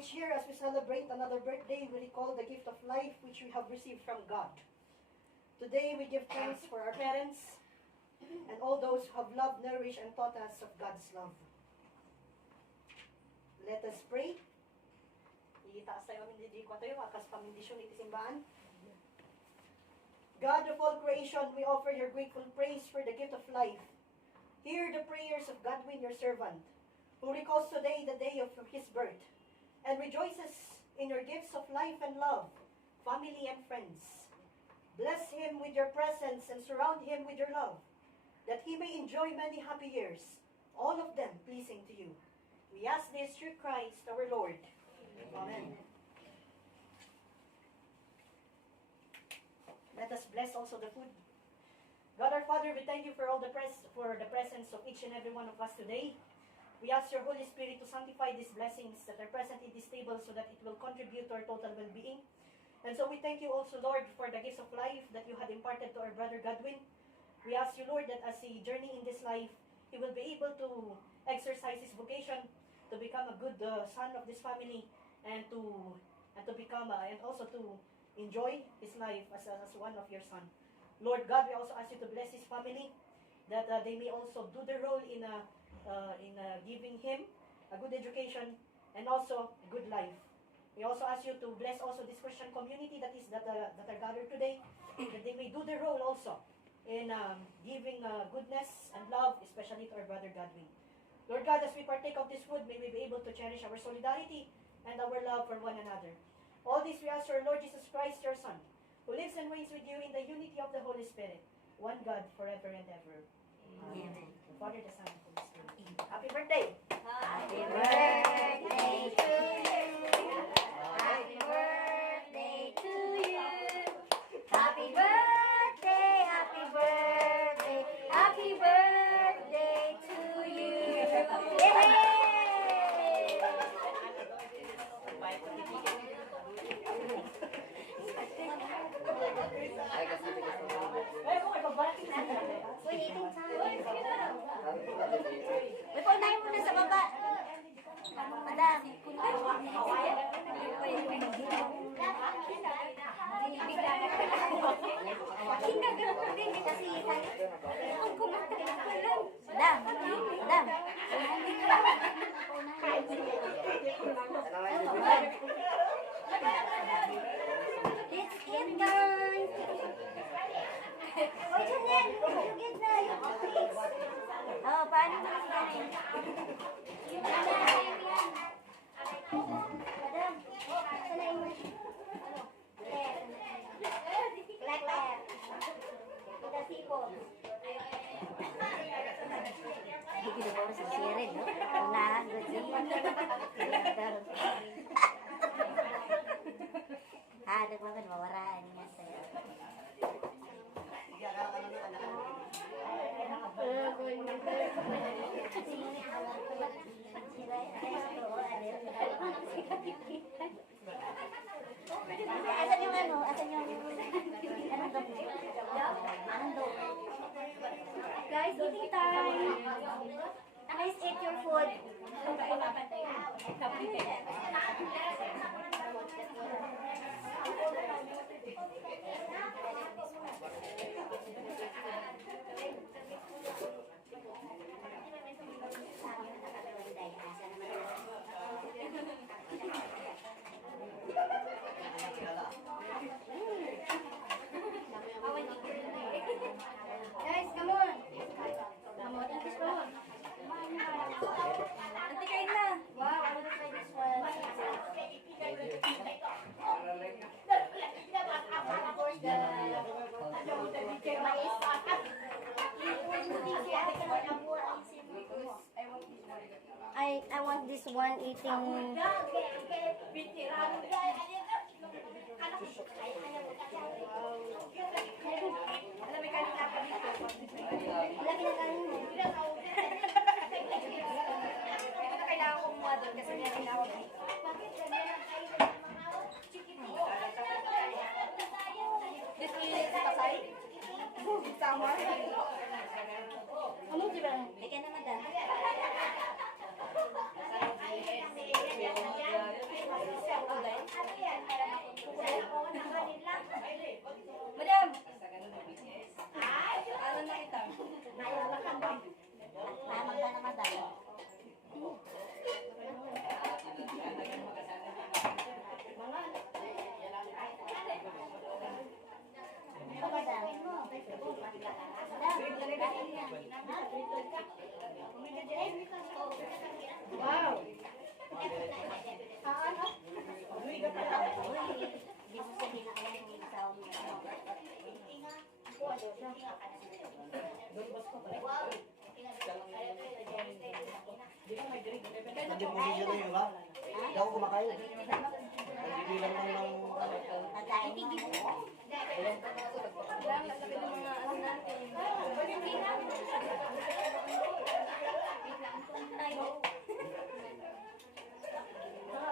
Each year, as we celebrate another birthday, we recall the gift of life which we have received from God. Today, we give thanks for our parents and all those who have loved, nourished, and taught us of God's love. Let us pray. Itaas tayo amin di ko tayo, akas pamindisyon iti simbahan. God of all creation, we offer your grateful praise for the gift of life. Hear the prayers of Godwin, your servant, who recalls today the day of his birth, and rejoices in your gifts of life and love, family and friends. Bless him with your presence and surround him with your love, that he may enjoy many happy years, all of them pleasing to you. We ask this through Christ our Lord. Amen. Let us bless also the food. God our Father, we thank you for all the presence of each and every one of us today. We ask your Holy Spirit to sanctify these blessings that are present in this table so that it will contribute to our total well-being. And so we thank you also, Lord, for the gifts of life that you had imparted to our brother Godwin. We ask you, Lord, that as he journey in this life, he will be able to exercise his vocation, to become a good son of this family, and to become and also to enjoy his life as one of your son. Lord God, we also ask you to bless his family, that they may also do their role in giving him a good education and also a good life. We also ask you to bless also this Christian community that are gathered today, that they may do their role also in giving goodness and love, especially to our brother Godwin. Lord God, as we partake of this food, may we be able to cherish our solidarity and our love for one another. All this we ask our Lord Jesus Christ, your Son, who lives and reigns with you in the unity of the Holy Spirit, one God, forever and ever. Amen. The Father, the Son, and the Holy Spirit. Happy birthday! Happy birthday to you! Happy birthday to you! Happy birthday, happy birthday, happy birthday to you! Yay! Waiting time. May paunahin mo na sa baba. Madam. Kinagano din kasi ang kumatay na pala. Madam. Let's eat, guys. Oh, Janelle, you get na yung cupcakes. Oh, paano mo si Janelle? Madam, sana yung clapper. Kita sipon. Hindi ko sa sirin, no? Unahan ko siya. Nagmagan, mawaraan niya sa'yo. Asan yung ano? Asan yung anong daw? Anong daw? Guys, eating time! Guys, eat your food. Guys, come on. Come on, eat this one. Nanti kain na. Wow, I want to try this one. I want this one eating. Kailangan kong kumuha doon kasi may tinawag. This is Pasay? Sama? Ano diba? Ika na madam. Wow. Ano? Luwi ka pala. Hindi mo sabihin na alam yung tao mo. Godbus ko pala. Di ba may drink? Sabi mo video na yun, ba? Hindi ako kumakain. Nagbibilang lang ng... Pagkain mo.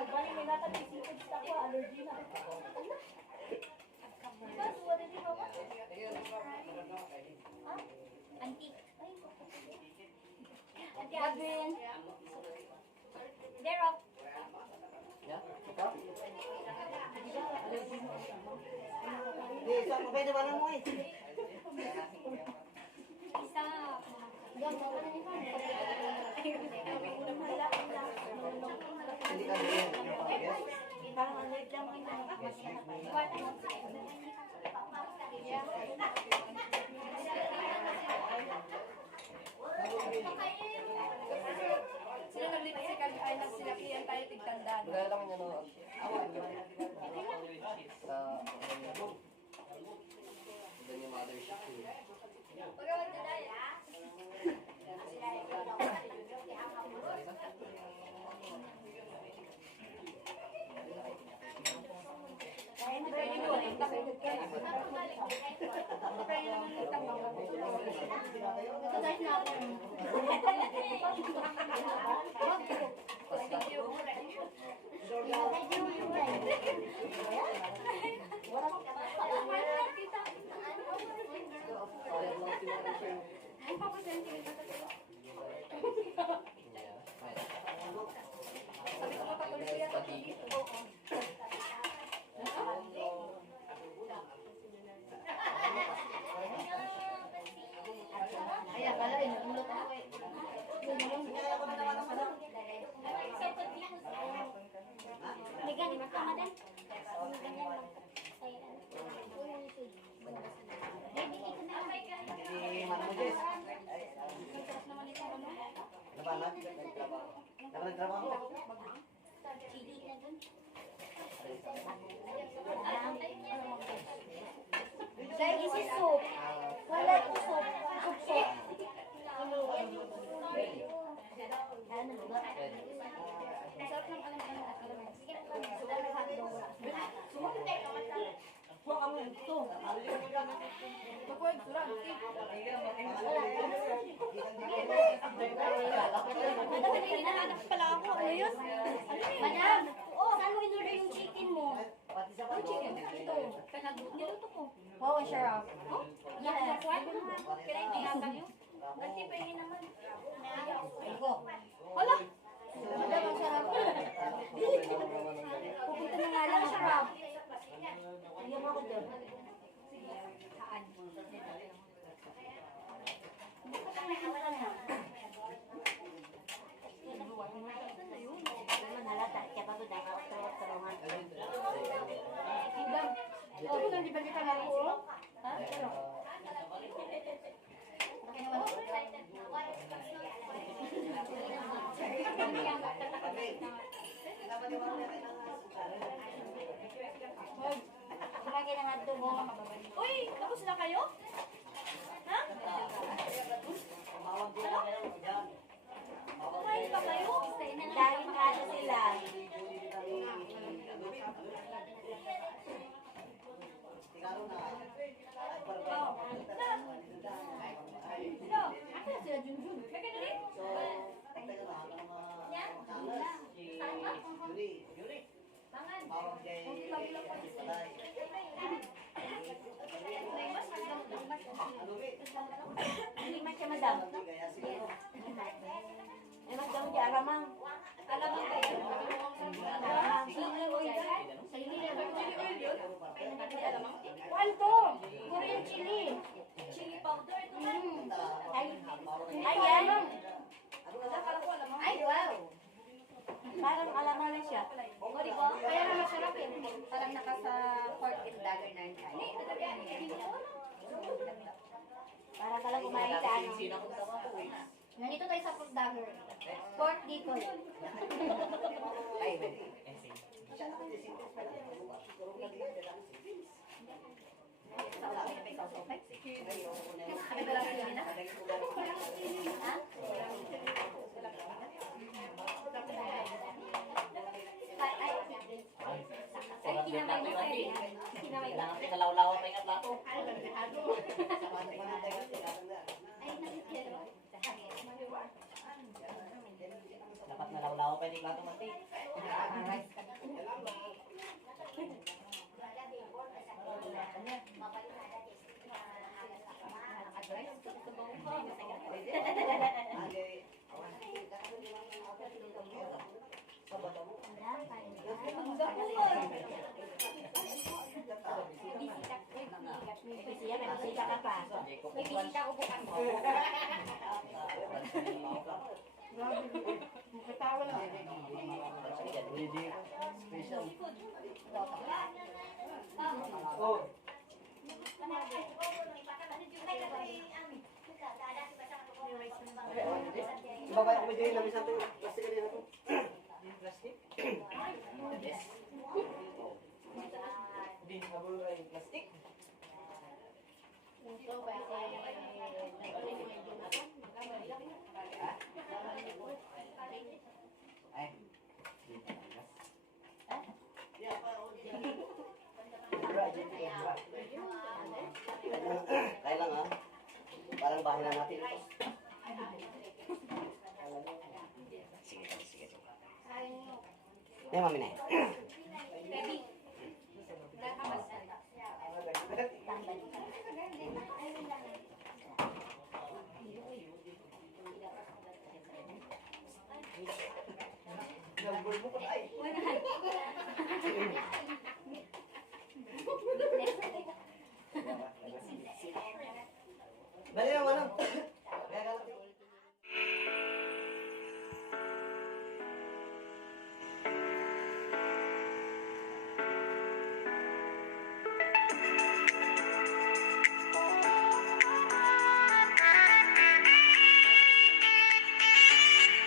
Bali may natag seafood stock ko, allergy na. Antique. Godwin. Derop. Yeah? Ito? Hindi, saan mo pwede ba mo eh? Isa. Hindi ka din. Yes? Parang ang late lang ito. Sila naglito si Kali ay nagsilakihan tayo tigtandaan. Magkala lang niya no. Sa... Doon yung mothership. Pagawag na dahil. Sabi ko mapatuloy ko yan dito. Ayan, pala rin. Nagulot ako eh. May ganit ka ma din? Hindi man mo, Jess. Labanag? Nagtrabaho? Chili na dun. Dahil isi soup. Wala ko soup. Soup. Ano ba? Sarap ng alam-alam. Huwag kami ito. Magkuwag sulang. Hinahanap pala ako. Ano yun? Madam, saan mo in-order yung chicken mo? Ang chicken. Ito. Niluto ko. Oo, sarap. Yes. Kaya hindi natin yun. Kasi pwede naman. Hala! Madam, ang sarap. Pupunta na nga lang, sarap. Ayun ako doon. Saan? Nalata, kaya pa ito dapat tulungan. Oo, nang di ba kita nga po? Ha? Kumagay ng hotdog mo. Uy, tapos na kayo? Ha? Kumain pa kayo? Dahil kano sila. Sino? Ako na sila Junjun. Kaya na rin? Tangan. Limat siya, madam. Ay, madam, di aramang. Alam mo kayo? Chili oil. Chili oil yun? Hindi alam mo? Kwanto? Korean chili. Chili powder. Ito nga. Ay, yan. Kala ko alam mo. Ay, wow. Parang alamang na siya. O, di ba? Kaya nga masarap eh. Parang naka sa $14 na yun. Parang ka lang kumain sa ano. Nandito tayo sa Fort Dagger. Fort Decoy. Ay, pwede. Kami ba lang yun na? Ha? Ay, kinamay mo kayo. Kinamay mo. Nalaw-law pa yung plato. Ay, nakikero. Dapat nalaw-law pa yung plato, Mati. May bisita ka pa. May bisita ko bukas. Special. Babay ako din namin sa ating plastic kanina to. Plastic? Yes. Hindi nabulong ay plastic. Ay. Kaya lang ha. Parang bahay na natin ito. Sige. Yan, mami na. Nagulbo